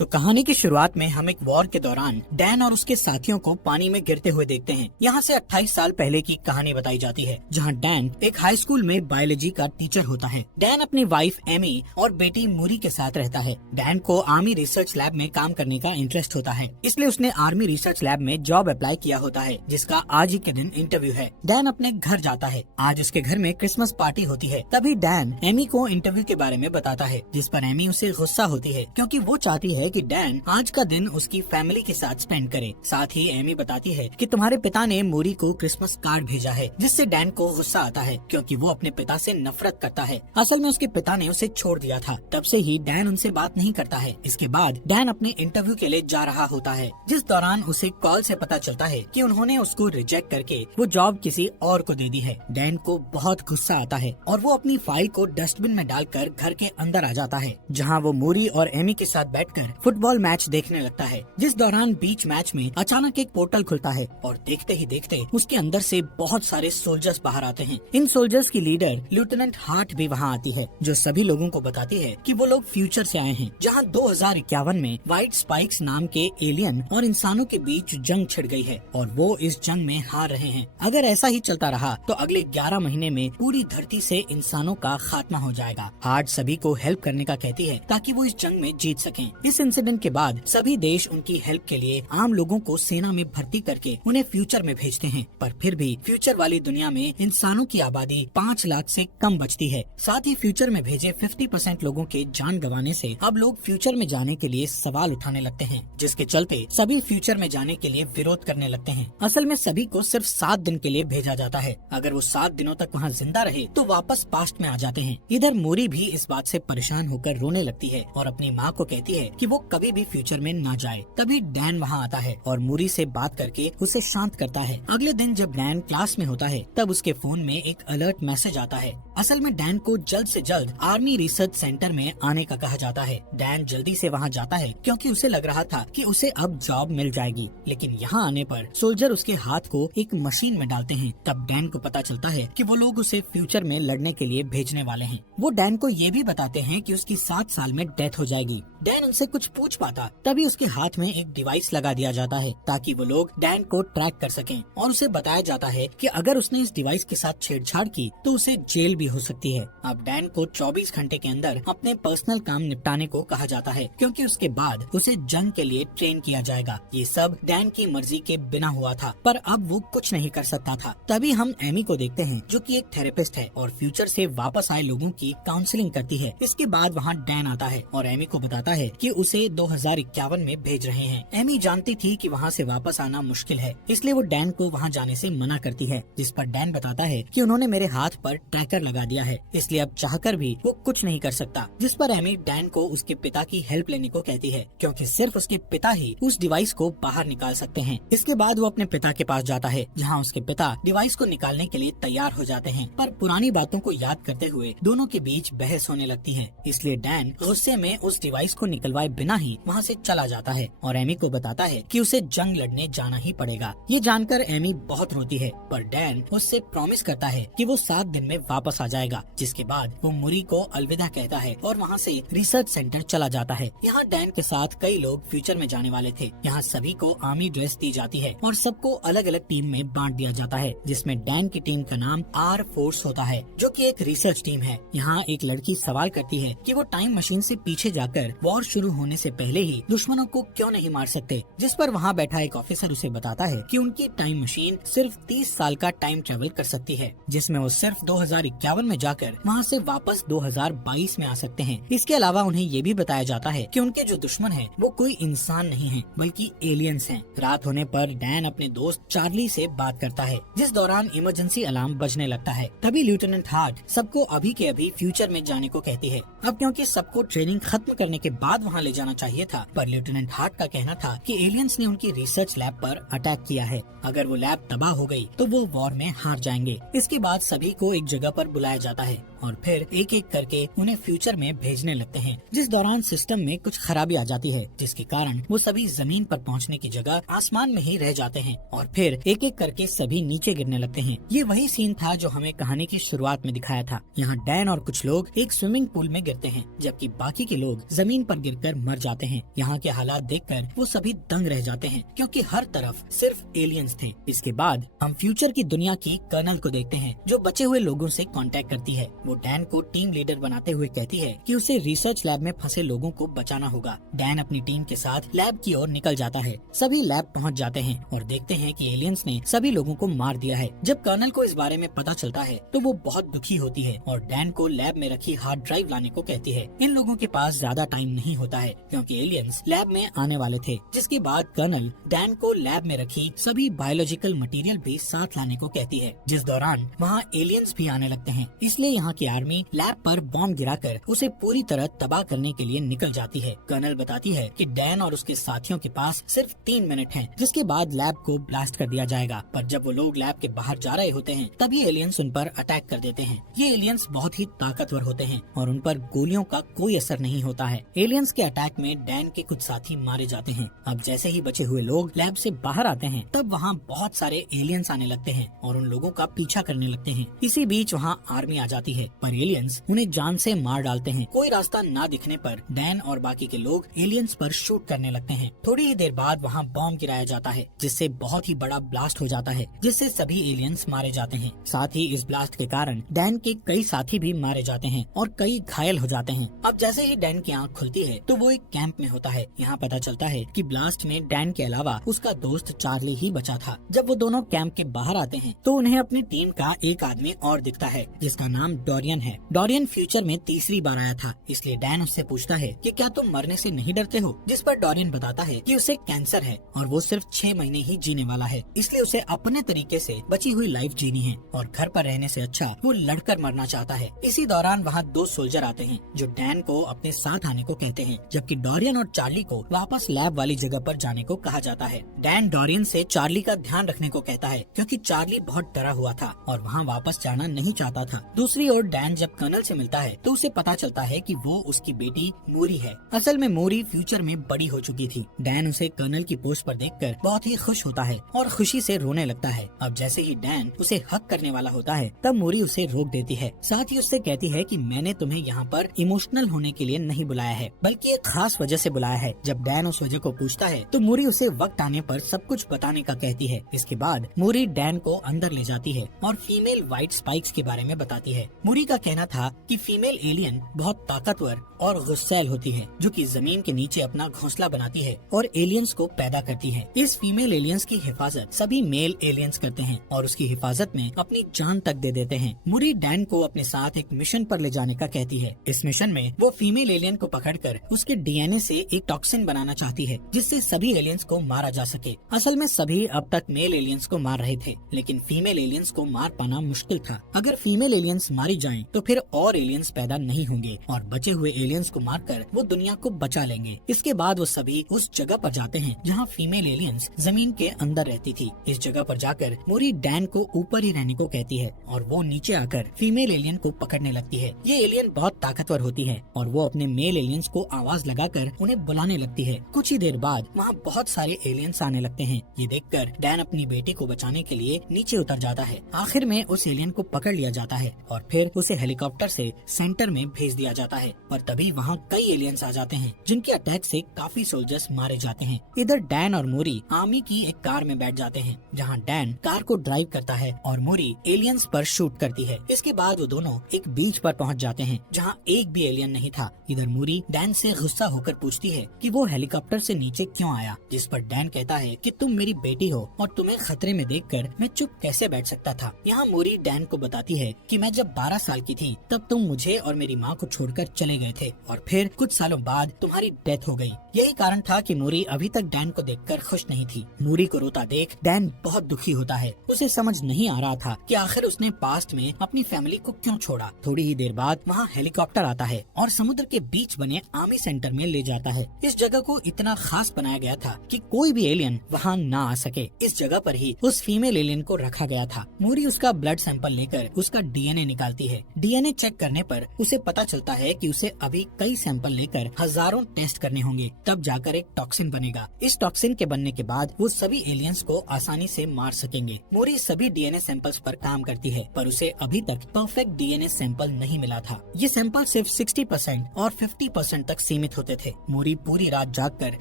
तो कहानी की शुरुआत में हम एक वॉर के दौरान डैन और उसके साथियों को पानी में गिरते हुए देखते हैं। यहाँ से 28 साल पहले की कहानी बताई जाती है, जहाँ डैन एक हाई स्कूल में बायोलॉजी का टीचर होता है। डैन अपनी वाइफ एमी और बेटी मूरी के साथ रहता है। डैन को आर्मी रिसर्च लैब में काम करने का इंटरेस्ट होता है, इसलिए उसने आर्मी रिसर्च लैब में जॉब अप्लाई किया होता है, जिसका आज ही के दिन इंटरव्यू है। डैन अपने घर जाता है। आज उसके घर में क्रिसमस पार्टी होती है। तभी डैन एमी को इंटरव्यू के बारे में बताता है, जिस पर एमी उसे गुस्सा होती है, क्योंकि वो चाहती है कि डैन आज का दिन उसकी फैमिली के साथ स्पेंड करे। साथ ही एमी बताती है कि तुम्हारे पिता ने मूरी को क्रिसमस कार्ड भेजा है, जिससे डैन को गुस्सा आता है, क्योंकि वो अपने पिता से नफरत करता है। असल में उसके पिता ने उसे छोड़ दिया था। तब से ही डैन उनसे बात नहीं करता है। इसके बाद डैन अपने इंटरव्यू के लिए जा रहा होता है, जिस दौरान उसे कॉल से पता चलता है कि उन्होंने उसको रिजेक्ट करके वो जॉब किसी और को दे दी है। डैन को बहुत गुस्सा आता है और वो अपनी फाइल को डस्टबिन में डालकर घर के अंदर आ जाता है, जहाँ वो मूरी और एमी के साथ बैठकर फुटबॉल मैच देखने लगता है। जिस दौरान बीच मैच में अचानक एक पोर्टल खुलता है और देखते ही देखते उसके अंदर से बहुत सारे सोल्जर्स बाहर आते हैं। इन सोल्जर्स की लीडर लेफ्टिनेंट हार्ट भी वहाँ आती है, जो सभी लोगों को बताती है कि वो लोग फ्यूचर से आए हैं, जहाँ 2051 में व्हाइट स्पाइक्स नाम के एलियन और इंसानों के बीच जंग छिड़ गई है और वो इस जंग में हार रहे हैं। अगर ऐसा ही चलता रहा तो अगले 11 महीने में पूरी धरती से इंसानों का खात्मा हो जाएगा। हार्ट सभी को हेल्प करने का कहती है, ताकि वो इस जंग में जीत सकें। इस इंसिडेंट के बाद सभी देश उनकी हेल्प के लिए आम लोगों को सेना में भर्ती करके उन्हें फ्यूचर में भेजते हैं, पर फिर भी फ्यूचर वाली दुनिया में इंसानों की आबादी 5 लाख से कम बचती है। साथ ही फ्यूचर में भेजे 50% लोगों के जान गंवाने से अब लोग फ्यूचर में जाने के लिए सवाल उठाने लगते हैं, जिसके चलते सभी फ्यूचर में जाने के लिए विरोध करने लगते हैं। असल में सभी को सिर्फ 7 दिन के लिए भेजा जाता है। अगर वो 7 दिनों तक वहाँ जिंदा रहे तो वापस पास्ट में आ जाते हैं। इधर मूरी भी इस बात से परेशान होकर रोने लगती है और अपनी माँ को कहती है कि वो कभी भी फ्यूचर में ना जाए। तभी डैन वहाँ आता है और मूरी से बात करके उसे शांत करता है। अगले दिन जब डैन क्लास में होता है, तब उसके फोन में एक अलर्ट मैसेज आता है। असल में डैन को जल्द से जल्द आर्मी रिसर्च सेंटर में आने का कहा जाता है। डैन जल्दी से वहाँ जाता है, क्योंकि उसे लग रहा था कि उसे अब जॉब मिल जाएगी, लेकिन यहाँ आने पर सोल्जर उसके हाथ को एक मशीन में डालते हैं। तब डैन को पता चलता है कि वो लोग उसे फ्यूचर में लड़ने के लिए भेजने वाले हैं। वो डैन को ये भी बताते हैं कि उसकी 7 साल में डेथ हो जाएगी। डैन उनसे कुछ पूछ पाता, तभी उसके हाथ में एक डिवाइस लगा दिया जाता है, ताकि वो लोग डैन को ट्रैक कर सकें। और उसे बताया जाता है कि अगर उसने इस डिवाइस के साथ छेड़छाड़ की तो उसे जेल भी हो सकती है। अब डैन को 24 घंटे के अंदर अपने पर्सनल काम निपटाने को कहा जाता है, क्योंकि उसके बाद उसे जंग के लिए ट्रेन किया जाएगा। ये सब डैन की मर्जी के बिना हुआ था, पर अब वो कुछ नहीं कर सकता था। तभी हम एमी को देखते हैं, जो कि एक थेरेपिस्ट है और फ्यूचर से वापस आए लोगों की काउंसलिंग करती है। इसके बाद वहाँ डैन आता है और एमी को बताता है कि उसे 2051 में भेज रहे हैं। एमी जानती थी कि वहाँ से वापस आना मुश्किल है, इसलिए वो डैन को वहाँ जाने से मना करती है, जिस पर डैन बताता है कि उन्होंने मेरे हाथ पर ट्रैकर लगा दिया है, इसलिए अब चाहकर भी वो कुछ नहीं कर सकता। जिस पर एमी डैन को उसके पिता की हेल्प लेने को कहती है, क्योंकि सिर्फ उसके पिता ही उस डिवाइस को बाहर निकाल सकते हैं। इसके बाद वो अपने पिता के पास जाता है, जहाँ उसके पिता डिवाइस को निकालने के लिए तैयार हो जाते हैं, पर पुरानी बातों को याद करते हुए दोनों के बीच बहस होने लगती है। इसलिए डैन गुस्से में उस डिवाइस को निकलवाए बिना ही वहाँ से चला जाता है और एमी को बताता है कि उसे जंग लड़ने जाना ही पड़ेगा। ये जानकर एमी बहुत रोती है, पर डैन उससे प्रॉमिस करता है कि वो 7 दिन में वापस आ जाएगा। जिसके बाद वो मूरी को अलविदा कहता है और वहाँ से रिसर्च सेंटर चला जाता है। यहाँ डैन के साथ कई लोग फ्यूचर में जाने वाले थे। यहाँ सभी को आर्मी ड्रेस दी जाती है और सबको अलग अलग टीम में बांट दिया जाता है, जिसमें डैन की टीम का नाम आर फोर्स होता है, जो कि एक रिसर्च टीम है। यहाँ एक लड़की सवाल करती है कि वो टाइम मशीन से पीछे जाकर वॉर शुरू होने से पहले ही दुश्मनों को क्यों नहीं मार सकते, जिस पर वहाँ बैठा एक ऑफिसर उसे बताता है कि उनकी टाइम मशीन सिर्फ 30 साल का टाइम ट्रेवल कर सकती है, जिसमें वो सिर्फ 2051 में जाकर वहाँ से वापस 2022 में आ सकते हैं। इसके अलावा उन्हें ये भी बताया जाता है कि उनके जो दुश्मन है वो कोई इंसान नहीं है, बल्कि एलियंस हैं। रात होने पर डैन अपने दोस्त चार्ली से बात करता है, जिस दौरान इमरजेंसी अलार्म बजने लगता है। तभी लेफ्टिनेंट हार्ट सबको अभी के अभी फ्यूचर में जाने को कहती है। अब क्योंकि सबको ट्रेनिंग खत्म करने के बाद वहाँ ले जाना चाहिए था, पर लेफ्टिनेंट हार्ट का कहना था कि एलियंस ने उनकी रिसर्च लैब पर अटैक किया है। अगर वो लैब तबाह हो गई तो वो वॉर में हार जाएंगे। इसके बाद सभी को एक जगह पर बुलाया जाता है और फिर एक एक करके उन्हें फ्यूचर में भेजने लगते हैं, जिस दौरान सिस्टम में कुछ खराबी आ जाती है, जिसके कारण वो सभी जमीन पर पहुंचने की जगह आसमान में ही रह जाते हैं और फिर एक एक करके सभी नीचे गिरने लगते हैं। ये वही सीन था जो हमें कहानी की शुरुआत में दिखाया था। यहाँ डैन और कुछ लोग एक स्विमिंग पूल में गिरते हैं, जबकि बाकी के लोग जमीन पर गिरकर मर जाते हैं। यहाँ के हालात देखकर वो सभी दंग रह जाते हैं, क्योंकि हर तरफ सिर्फ एलियंस थे। इसके बाद हम फ्यूचर की दुनिया की कर्नल को देखते हैं, जो बचे हुए लोगों से कांटेक्ट करती है। वो डैन को टीम लीडर बनाते हुए कहती है कि उसे रिसर्च लैब में फंसे लोगों को बचाना होगा। डैन अपनी टीम के साथ लैब की ओर निकल जाता है। सभी लैब पहुंच जाते हैं और देखते हैं कि एलियंस ने सभी लोगों को मार दिया है। जब कर्नल को इस बारे में पता चलता है तो वो बहुत दुखी होती है और डैन को लैब में रखी हार्ड ड्राइव लाने को कहती है। इन लोगों के पास ज्यादा टाइम नहीं होता है, क्योंकि एलियंस लैब में आने वाले थे। जिसके बाद कर्नल डैन को लैब में रखी सभी बायोलॉजिकल मटेरियल भी साथ लाने को कहती है, जिस दौरान वहाँ एलियंस भी आने लगते हैं। इसलिए यहाँ की आर्मी लैब पर बॉम्ब गिराकर उसे पूरी तरह तबाह करने के लिए निकल जाती है। कर्नल बताती है कि डैन और उसके साथियों के पास सिर्फ 3 मिनट हैं, जिसके बाद लैब को ब्लास्ट कर दिया जाएगा। पर जब वो लोग लैब के बाहर जा रहे होते हैं, तभी एलियंस उन पर अटैक कर देते हैं। ये एलियंस बहुत ही ताकतवर होते हैं और उन पर गोलियों का कोई असर नहीं होता है। एलियंस के अटैक में डैन के कुछ साथी मारे जाते हैं। अब जैसे ही बचे हुए लोग लैब से बाहर आते हैं, तब वहाँ बहुत सारे एलियंस आने लगते हैं और उन लोगों का पीछा करने लगते हैं। इसी बीच वहाँ आर्मी आ जाती है, पर एलियंस उन्हें जान से मार डालते हैं। कोई रास्ता ना दिखने पर डैन और बाकी के लोग एलियंस पर शूट करने लगते हैं। थोड़ी ही देर बाद वहाँ बॉम्ब गिराया जाता है, जिससे बहुत ही बड़ा ब्लास्ट हो जाता है, जिससे सभी एलियंस मारे जाते हैं। साथ ही इस ब्लास्ट के कारण डैन के कई साथी भी मारे जाते हैं और कई घायल हो जाते हैं। अब जैसे ही डैन की आंख खुलती है तो वो एक कैंप में होता है। यहाँ पता चलता है कि ब्लास्ट में डैन के अलावा उसका दोस्त चार्ली ही बचा था। जब वो दोनों कैंप के बाहर आते हैं तो उन्हें अपनी टीम का एक आदमी और दिखता है, जिसका नाम डोरियन है। डोरियन फ्यूचर में तीसरी बार आया था, इसलिए डैन उससे पूछता है कि क्या तुम मरने से नहीं डरते हो, जिस पर डोरियन बताता है कि उसे कैंसर है और वो सिर्फ 6 महीने ही जीने वाला है, इसलिए उसे अपने तरीके से बची हुई लाइफ जीनी है और घर पर रहने से अच्छा वो लड़कर मरना चाहता है। इसी दौरान वहाँ 2 सोल्जर आते हैं जो डैन को अपने साथ आने को कहते हैं, जबकि डोरियन और चार्ली को वापस लैब वाली जगह पर जाने को कहा जाता है। डैन डोरियन से चार्ली का ध्यान रखने को कहता है, क्योंकि चार्ली बहुत डरा हुआ था और वहाँ वापस जाना नहीं चाहता था। दूसरी ओर डैन जब कर्नल से मिलता है तो उसे पता चलता है कि वो उसकी बेटी मोरी है। असल में मोरी फ्यूचर में बड़ी हो चुकी थी। डैन उसे कर्नल की पोस्ट पर देखकर बहुत ही खुश होता है और खुशी से रोने लगता है। अब जैसे ही डैन उसे हक करने वाला होता है, तब मोरी उसे रोक देती है। साथ ही उससे कहती है कि मैंने तुम्हें यहाँ पर इमोशनल होने के लिए नहीं बुलाया है, बल्कि एक खास वजह से बुलाया है। जब डैन उस वजह को पूछता है तो मोरी उसे वक्त आने पर सब कुछ बताने का कहती है। इसके बाद मोरी डैन को अंदर ले जाती है और फीमेल व्हाइट स्पाइक्स के बारे में बताती है। मोरी का कहना था कि फीमेल एलियन बहुत ताकतवर और गुस्सैल होती है, जो कि जमीन के नीचे अपना घोंसला बनाती है और एलियंस को पैदा करती है। इस फीमेल एलियंस की हिफाजत सभी मेल एलियंस करते हैं और उसकी हिफाजत में अपनी जान तक दे देते हैं। मोरी डैन को अपने साथ एक मिशन पर ले जाने का कहती है। इस मिशन में वो फीमेल एलियन को पकड़कर उसके डीएनए से एक टॉक्सिन बनाना चाहती है, जिससे सभी एलियंस को मारा जा सके। असल में सभी अब तक मेल एलियंस को मार रहे थे, लेकिन फीमेल एलियंस को मार पाना मुश्किल था। अगर फीमेल एलियंस मारी जाएं, तो फिर और एलियंस पैदा नहीं होंगे और बचे हुए एलियंस को मारकर वो दुनिया को बचा लेंगे। इसके बाद वो सभी उस जगह पर जाते हैं जहाँ फीमेल एलियंस जमीन के अंदर रहती थी। इस जगह पर जाकर मोरी डैन को ऊपर ही रहने को कहती है और वो नीचे आकर फीमेल एलियन को पकड़ने लगती है। ये एलियन बहुत ताकतवर होती है और वो अपने मेल एलियंस को आवाज लगाकर उन्हें बुलाने लगती है। कुछ ही देर बाद वहाँ बहुत सारे एलियंस आने लगते हैं। ये देखकर डैन अपनी बेटी को बचाने के लिए नीचे उतर जाता है। आखिर में उस एलियन को पकड़ लिया जाता है और फिर उसे हेलीकॉप्टर से सेंटर में भेज दिया जाता है। पर तभी वहाँ कई एलियंस आ जाते हैं, जिनके अटैक से काफी सोल्जर्स मारे जाते हैं। इधर डैन और मोरी आर्मी की एक कार में बैठ जाते हैं, जहाँ डैन कार को ड्राइव करता है और मोरी एलियंस पर शूट करती है। इसके बाद वो दोनों एक बीच पर पहुँच जाते हैं, जहाँ एक भी एलियन नहीं था। इधर मोरी डैन से गुस्सा होकर पूछती है कि वो हेलीकॉप्टर से नीचे क्यों आया, जिस पर डैन कहता है कि तुम मेरी बेटी हो और तुम्हें खतरे में देखकर मैं चुप कैसे बैठ सकता था। यहाँ मोरी डैन को बताती है कि मैं जब 12 साल की थी तब तुम मुझे और मेरी माँ को छोड़कर चले गए थे थे और फिर कुछ सालों बाद तुम्हारी डेथ हो गई। यही कारण था कि मूरी अभी तक डैन को देखकर खुश नहीं थी। मूरी को रोता देख डैन बहुत दुखी होता है। उसे समझ नहीं आ रहा था कि आखिर उसने पास्ट में अपनी फैमिली को क्यों छोड़ा। थोड़ी ही देर बाद वहाँ हेलीकॉप्टर आता है और समुद्र के बीच बने आर्मी सेंटर में ले जाता है। इस जगह को इतना खास बनाया गया था कि कोई भी एलियन वहाँ ना आ सके। इस जगह पर ही उस फीमेल एलियन को रखा गया था। मूरी उसका ब्लड सैंपल लेकर उसका डीएनए निकालती है। डीएनए चेक करने पर उसे पता चलता है कि उसे अभी कई सैंपल लेकर हजारों टेस्ट करने होंगे, तब जाकर एक टॉक्सिन बनेगा। इस टॉक्सिन के बनने के बाद वो सभी एलियंस को आसानी से मार सकेंगे। मूरी सभी डीएनए सैंपल्स पर काम करती है, पर उसे अभी तक परफेक्ट डीएनए सैंपल नहीं मिला था। ये सैंपल सिर्फ 60% और 50% तक सीमित होते थे। मूरी पूरी रात जागकर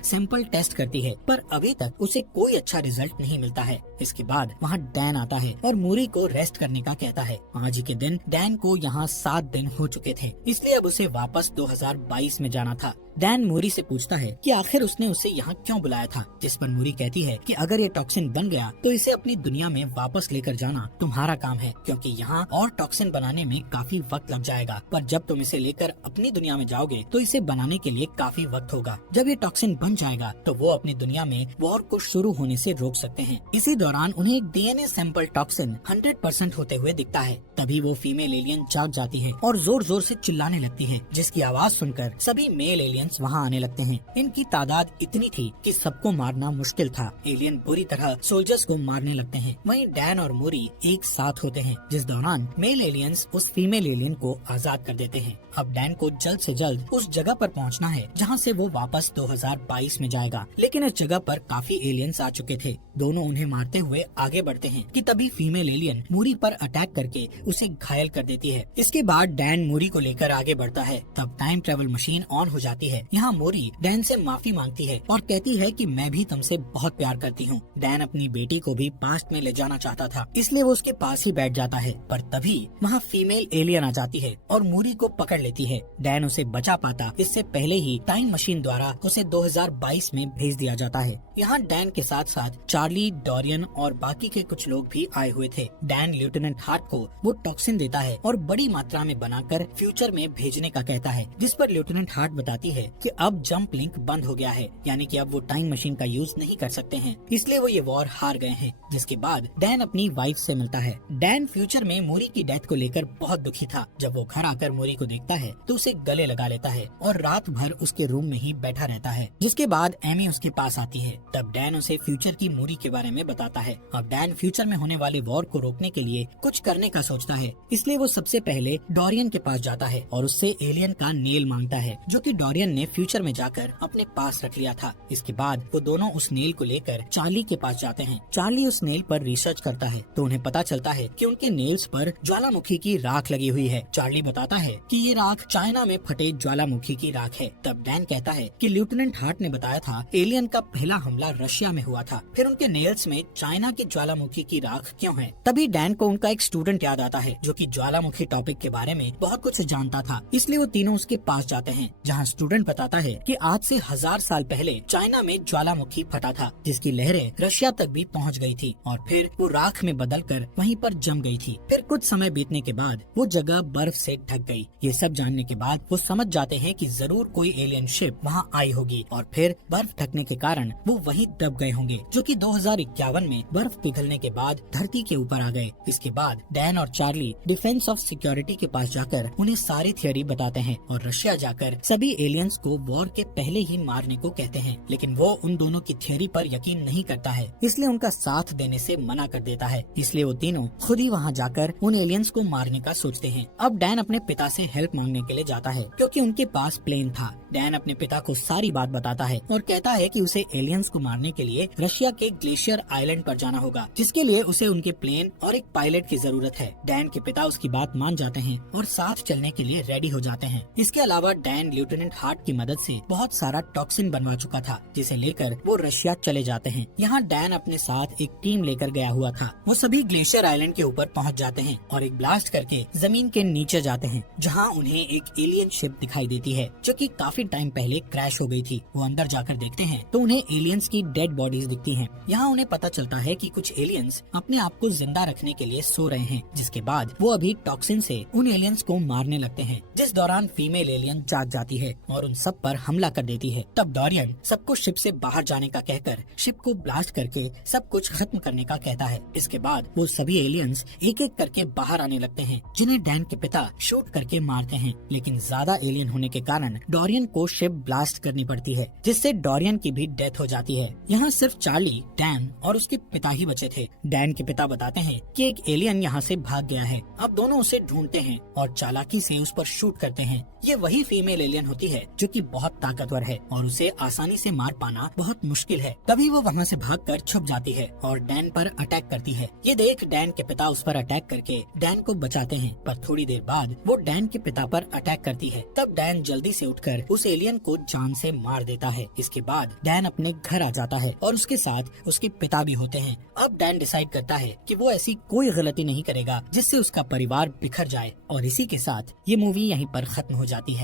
सैंपल टेस्ट करती है, पर अभी तक उसे कोई अच्छा रिजल्ट नहीं मिलता है। इसके बाद वहाँ डैन आता है और मूरी को रेस्ट करने का कहता है। आज के दिन डैन को यहाँ 7 दिन हो चुके थे, इसलिए अब उसे वापस 2022 में जाना था। डैन मूरी से पूछता है कि आखिर उसने उसे यहाँ क्यों बुलाया था, जिस पर मूरी कहती है कि अगर ये टॉक्सिन बन गया तो इसे अपनी दुनिया में वापस लेकर जाना तुम्हारा काम है, क्योंकि यहाँ और टॉक्सिन बनाने में काफी वक्त लग जाएगा। पर जब तुम इसे लेकर अपनी दुनिया में जाओगे तो इसे बनाने के लिए काफी वक्त होगा। जब ये टॉक्सिन बन जाएगा तो वो अपनी दुनिया में वॉर को शुरू होने से रोक सकते हैं। इसी दौरान उन्हें एक डीएनए सैंपल टॉक्सिन 100% होते हुए दिखता है। तभी वो फीमेल एलियन जाग जाती है और जोर जोर से चिल्लाने लगती है, जिसकी आवाज सुनकर सभी मेल एलियंस वहाँ आने लगते हैं। इनकी तादाद इतनी थी कि सबको मारना मुश्किल था। एलियन बुरी तरह सोल्जर्स को मारने लगते हैं। वहीं डैन और मूरी एक साथ होते हैं, जिस दौरान मेल एलियंस उस फीमेल एलियन को आजाद कर देते हैं। अब डैन को जल्द से जल्द उस जगह पर पहुंचना है जहां से वो वापस 2022 में जाएगा, लेकिन इस जगह पर काफी एलियंस आ चुके थे। दोनों उन्हें मारते हुए आगे बढ़ते हैं कि तभी फीमेल एलियन मूरी पर अटैक करके उसे घायल कर देती है। इसके बाद डैन मूरी को लेकर आगे बढ़ता है। तब टाइम ट्रेवल मशीन ऑन हो जाती है। यहाँ मूरी डैन से माफी मांगती है और कहती है कि मैं भी तुमसे बहुत प्यार करती हूँ। डैन अपनी बेटी को भी पास्ट में ले जाना चाहता था, इसलिए वो उसके पास ही बैठ जाता है, पर तभी वहाँ फीमेल एलियन आ जाती है और मूरी को पकड़ लेती है। डैन उसे बचा पाता इससे पहले ही टाइम मशीन द्वारा उसे 2022 में भेज दिया जाता है। यहाँ डैन के साथ साथ चार्ली, डोरियन और बाकी के कुछ लोग भी आए हुए थे। डैन लेफ्टिनेंट हार्ट को वो टॉक्सिन देता है और बड़ी मात्रा में बनाकर फ्यूचर में भेजने का कहता है, जिस पर लेफ्टिनेंट हार्ट बताती है कि अब जंप लिंक बंद हो गया है, यानी कि अब वो टाइम मशीन का यूज नहीं कर सकते हैं, इसलिए वो ये वॉर हार गए हैं। जिसके बाद डैन अपनी वाइफ से मिलता है। डैन फ्यूचर में मूरी की डेथ को लेकर बहुत दुखी था। जब वो घर आकर मूरी को देखता है तो उसे गले लगा लेता है और रात भर उसके रूम में ही बैठा रहता है। जिसके बाद एमी उसके पास आती है। तब डैन उसे फ्यूचर की मूरी के बारे में बताता है। अब डैन फ्यूचर में होने वाली वॉर को रोकने के लिए कुछ करने का सोचता है, इसलिए वो सबसे पहले डोरियन के पास जाता है और उससे एलियन का नेल मांगता है, जो कि डोरियन ने फ्यूचर में जाकर अपने पास रख लिया था। इसके बाद वो दोनों उस नेल को लेकर चार्ली के पास जाते हैं। चार्ली उस नेल पर रिसर्च करता है तो उन्हें पता चलता है कि उनके नेल्स पर ज्वालामुखी की राख लगी हुई है। चार्ली बताता है कि ये राख चाइना में फटे ज्वालामुखी की राख है। तब डैन कहता है कि लेफ्टिनेंट हार्ट ने बताया था एलियन का पहला हमला रशिया में हुआ था, फिर उनके नेल्स में चाइना की ज्वालामुखी की राख क्यों है। तभी डैन को उनका एक स्टूडेंट याद आता है जो कि ज्वालामुखी टॉपिक के बारे में बहुत कुछ जानता था, इसलिए वो तीनों उसके पास जाते हैं, जहाँ स्टूडेंट बताता है कि आज से 1000 साल पहले चाइना में ज्वालामुखी फटा था, जिसकी लहरें रशिया तक भी पहुँच गयी थी और फिर वो राख में बदलकर वहीं पर जम गई थी। फिर कुछ समय बीतने के बाद वो जगह बर्फ से ढक गई। ये सब जानने के बाद वो समझ जाते हैं कि जरूर कोई एलियन शिप वहाँ आई होगी और फिर बर्फ ढकने के कारण वो वहीं दब गए होंगे, जो कि 2051 में बर्फ पिघलने के बाद धरती के ऊपर आ गए। इसके बाद डैन और चार्ली डिफेंस ऑफ सिक्योरिटी के पास जाकर उन्हें सारी थियोरी बताते हैं और रशिया जाकर सभी एलियंस को वॉर के पहले ही मारने को कहते हैं, लेकिन वो उन दोनों की थियोरी पर यकीन नहीं करता है, इसलिए उनका साथ देने से मना कर देता है। इसलिए वो तीनों खुद ही वहाँ जाकर उन एलियंस को मारने का सोचते हैं। अब डैन अपने पिता से हेल्प मांगने के लिए जाता है, क्योंकि उनके पास प्लेन था। डैन अपने पिता को सारी बात बताता है और कहता है कि उसे एलियंस को मारने के लिए रशिया के ग्लेशियर आइलैंड पर जाना होगा, जिसके लिए उसे उनके प्लेन और एक पायलट की जरूरत है। डैन के पिता उसकी बात मान जाते हैं और साथ चलने के लिए रेडी हो जाते हैं। इसके अलावा डैन लेफ्टिनेंट हार्ट की मदद से बहुत सारा टॉक्सिन बनवा चुका था, जिसे लेकर वो रशिया चले जाते हैं। यहाँ डैन अपने साथ एक टीम लेकर गया हुआ था। वो सभी ग्लेशियर आइलैंड के ऊपर पहुँच जाते हैं और एक ब्लास्ट करके जमीन के नीचे जाते हैं, जहाँ उन्हें एक एलियन शिप दिखाई देती है, जो कि काफी काफी टाइम पहले क्रैश हो गई थी। वो अंदर जाकर देखते हैं तो उन्हें एलियंस की डेड बॉडीज दिखती हैं। यहाँ उन्हें पता चलता है कि कुछ एलियंस अपने आप को जिंदा रखने के लिए सो रहे हैं, जिसके बाद वो अभी टॉक्सिन से उन एलियंस को मारने लगते हैं, जिस दौरान फीमेल एलियन जाग जाती है और उन सब पर हमला कर देती है। तब डोरियन सबको शिप से बाहर जाने का कहकर शिप को ब्लास्ट करके सब कुछ खत्म करने का कहता है। इसके बाद वो सभी एलियंस एक एक करके बाहर आने लगते हैं, जिन्हें डैन के पिता शूट करके मारते हैं। लेकिन ज्यादा एलियन होने के कारण डोरियन को शिप ब्लास्ट करनी पड़ती है, जिससे डोरियन की भी डेथ हो जाती है। यहाँ सिर्फ चार्ली, डैन और उसके पिता ही बचे थे। डैन के पिता बताते हैं कि एक एलियन यहाँ से भाग गया है। अब दोनों उसे ढूंढते हैं और चालाकी से उस पर शूट करते हैं। ये वही फीमेल एलियन होती है जो कि बहुत ताकतवर है और उसे आसानी से मार पाना बहुत मुश्किल है। तभी वो वहाँ से भागकर छुप जाती है और डैन पर अटैक करती है। ये देख डैन के पिता उस पर अटैक करके डैन को बचाते हैं, पर थोड़ी देर बाद वो डैन के पिता पर अटैक करती है। तब डैन जल्दी से उठकर उस एलियन को जान से मार देता है। इसके बाद डैन अपने घर आ जाता है और उसके साथ उसके पिता भी होते हैं। अब डैन डिसाइड करता है कि वो ऐसी कोई गलती नहीं करेगा जिससे उसका परिवार बिखर जाए। और इसी के साथ ये मूवी यहीं पर खत्म हो जाती है।